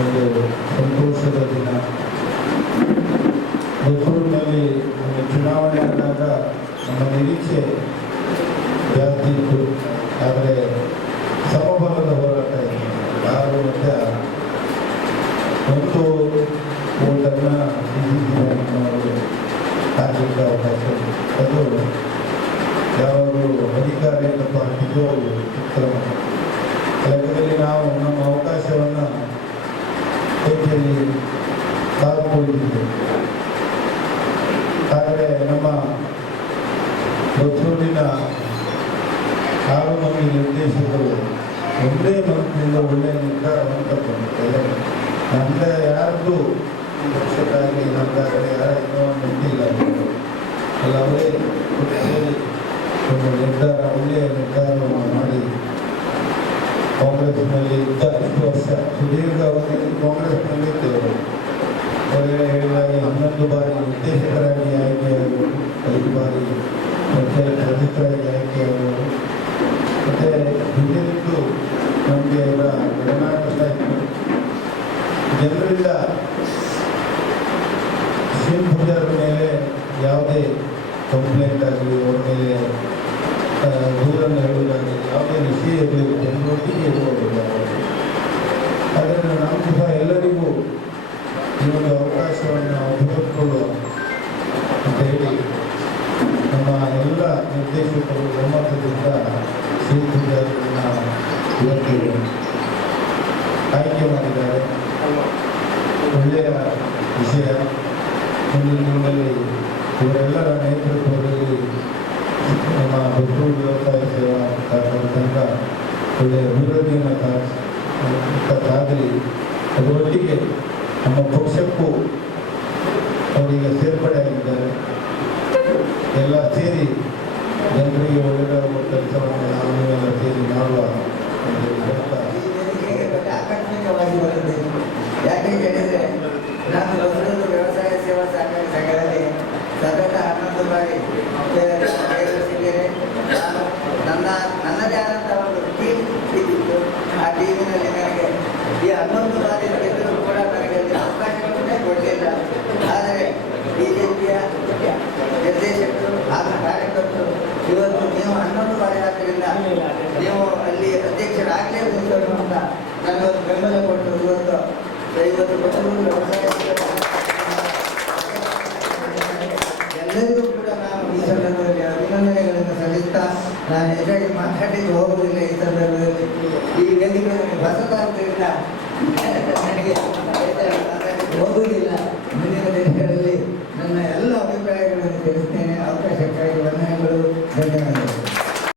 ಒಂದು ಸಂತೋಷದ ದಿನ. ಮೈಸೂರಿನಲ್ಲಿ ಚುನಾವಣೆ ಆದಾಗ ನಮ್ಮ ನಿರೀಕ್ಷೆ ಜಾಸ್ತಿ ಇತ್ತು. ಆದರೆ ಸಮಬಲದ ಹೋರಾಟ ಇದೆ. ಯಾರು ಮತ್ತು ಒಂದು ಓಟನ್ನು ಬ್ಯಾಂಕ್ನವರು ಹಾಕಲಿಕ್ಕೆ ಅವಕಾಶ ಇದೆ. ಅದು ಯಾವಾಗಲೂ ಅಧಿಕಾರಿಯಿಂದ ಪಾರ್ಟಿಗೂ ಉತ್ತಮ ಲೆಕ್ಕದಲ್ಲಿ ನಾವು ನಮ್ಮ ಅವಕಾಶವನ್ನು ಕೈಯಲ್ಲಿ ಕಾದುಕೊಂಡಿದ್ದೇವೆ. ಆದರೆ ನಮ್ಮ ಮೈಸೂರಿನ 6 ಮಂದಿ ನಿರ್ದೇಶಕರು ಒಂದೇ ಮನಸ್ಸಿನಿಂದ ಒಳ್ಳೆಯ ನಿರ್ಧಾರವನ್ನು ತಗೊಂಡಿದ್ದಾರೆ. ನಮ್ಮದೇ ಯಾರ್ದು ಪಕ್ಷಕ್ಕಾಗಿ ನಮ್ದಾಗಲಿ ಯಾರ ಇನ್ನೂ ನಿಂತಿಲ್ಲ. ಅಲ್ಲ, ಅವರೇ ಸೇರಿ ಒಂದು ನಿರ್ಧಾರ, ಒಳ್ಳೆಯ ನಿರ್ಧಾರವನ್ನು ಮಾಡಿ ಕಾಂಗ್ರೆಸ್ನಲ್ಲಿ ಇದ್ದ 10 ವರ್ಷ ಸುದೀರ್ಘ ಅವಧಿಯಲ್ಲಿ ಕಾಂಗ್ರೆಸ್ನಲ್ಲಿ ಇದ್ದೇವೆ. ಅವರೇ ಹೇಳಿದಾಗೆ 11 ಬಾರಿ ನಿರ್ದೇಶಕರಾಗಿ ಆಯ್ಕೆಯಾದರು, 5 ಬಾರಿ ಪಂಚಾಯತ್ ಸದಸ್ಯರಾಗಿ ಆಯ್ಕೆಯಾದರು. ಮತ್ತು ಹಿಂದಿನಿಂದ ನಮಗೆ ಅವರ ಒಡನಾಟ ಜನರಿಂದ ಶಿವಪೂಜಾರ ಮೇಲೆ ಯಾವುದೇ ಕಂಪ್ಲೇಂಟ್ ಆಗಲಿ, ಅವರ ಮೇಲೆ ದೂರನ್ನು ಹೇಳುವುದಾಗಲಿ, ಯಾವುದೇ ವಿಷಯ ಇರಲಿ, ಜನರೊಟ್ಟಿಗೆ ಇರುವುದಿಲ್ಲ. ಅದನ್ನು ನಾವು ಸಹ ಎಲ್ಲರಿಗೂ ಈ ಒಂದು ಅವಕಾಶವನ್ನು ಅಭಿವೃದ್ಧಿಕೊಳ್ಳುವ ಅಂತ ಹೇಳಿ ನಮ್ಮ ಎಲ್ಲ ನಿರ್ದೇಶಕರು ಒಮ್ಮತದಿಂದ ಶಿವಪೂಜಾರನ್ನ ಇವತ್ತು ಆಯ್ಕೆ ಮಾಡಿದ್ದಾರೆ. ಒಳ್ಳೆಯ ವಿಷಯ. ಮುಂದಿನ ದಿನದಲ್ಲಿ ಇವರೆಲ್ಲರ ನೇತೃತ್ವದಲ್ಲಿ ನಮ್ಮ ಬೆಂಗಳೂರು ವ್ಯವಸಾಯ ಸೇವಾ ಸಹಕಾರ ಸಂಘ ಒಳ್ಳೆಯ ಅಭಿವೃದ್ಧಿಯನ್ನು ಸಾಗಲಿ. ಅದರೊಟ್ಟಿಗೆ ನಮ್ಮ ಪಕ್ಷಕ್ಕೂ ಅವರಿಗೆ ಸೇರ್ಪಡೆ ಆಗಿದ್ದಾರೆ. ಎಲ್ಲ ಸೇರಿ ಜನರಿಗೆ ಒಳ್ಳೆಯದಾಗುವ ಕೆಲಸವನ್ನು ನಾವೆಲ್ಲ ಸೇರಿ ಮಾಡುವ ಒಂದು ಆಕರ್ಷಕವಾಗಿ ಬರುತ್ತದೆ. ಯಾಕೆ ಹೇಳಿದರೆ, ನಾನು ಬೆಂಗಳೂರು ವ್ಯವಸಾಯ ಸೇವಾ ಸಹಕಾರ ಸಂಘದಲ್ಲಿ ಸತತ 11 ಬಾರಿ ಭಾಗವಹಿಸಿದ್ದೇನೆ. ನಾನು ನನ್ನದೇ ಆದಂಥ ಒಂದು ಟೀಮ್ ಇದ್ದಿತ್ತು. ಆ ಟೀಮಿನಲ್ಲಿ ನನಗೆ ಈ 11 ಬಾರಿ ಗೆದ್ದರೂ ಕೂಡ ನನಗೆ ಅವಕಾಶಗಳನ್ನೇ ಕೊಡಲಿಲ್ಲ. ಆದರೆ ಬಿಜೆಪಿಯ ನಿರ್ದೇಶಕರು ಹಾಗೂ ಕಾರ್ಯಕರ್ತರು ಇವತ್ತು ನೀವು 11 ಬಾರಿ ಆದ್ದರಿಂದ ನೀವು ಅಲ್ಲಿ ಅಧ್ಯಕ್ಷರಾಗಲೇಬೇಕು ಅಂತ ನನಗೊಂದು ಬೆಂಬಲ ಕೊಟ್ಟು ಇವತ್ತು ಬೆಂಗಳೂರು ವ್ಯವಸಾಯ ಎಲ್ಲರಿಗೂ ಕೂಡ ನಾನು ಈ ಸಂದರ್ಭದಲ್ಲಿ ಅಭಿನಂದನೆಗಳನ್ನು ಸಲ್ಲಿಸ್ತಾ, ನಾನು ಹೆಚ್ಚಾಗಿ ಮಾತಾಡಲಿಕ್ಕೆ ಹೋಗುವುದಿಲ್ಲ. ಈ ಸಂದರ್ಭದಲ್ಲಿ ಈ ವೇದಿಕೆ ಹೊಸದಾದ್ದರಿಂದ ನನಗೆ ಹೋಗುವುದಿಲ್ಲ.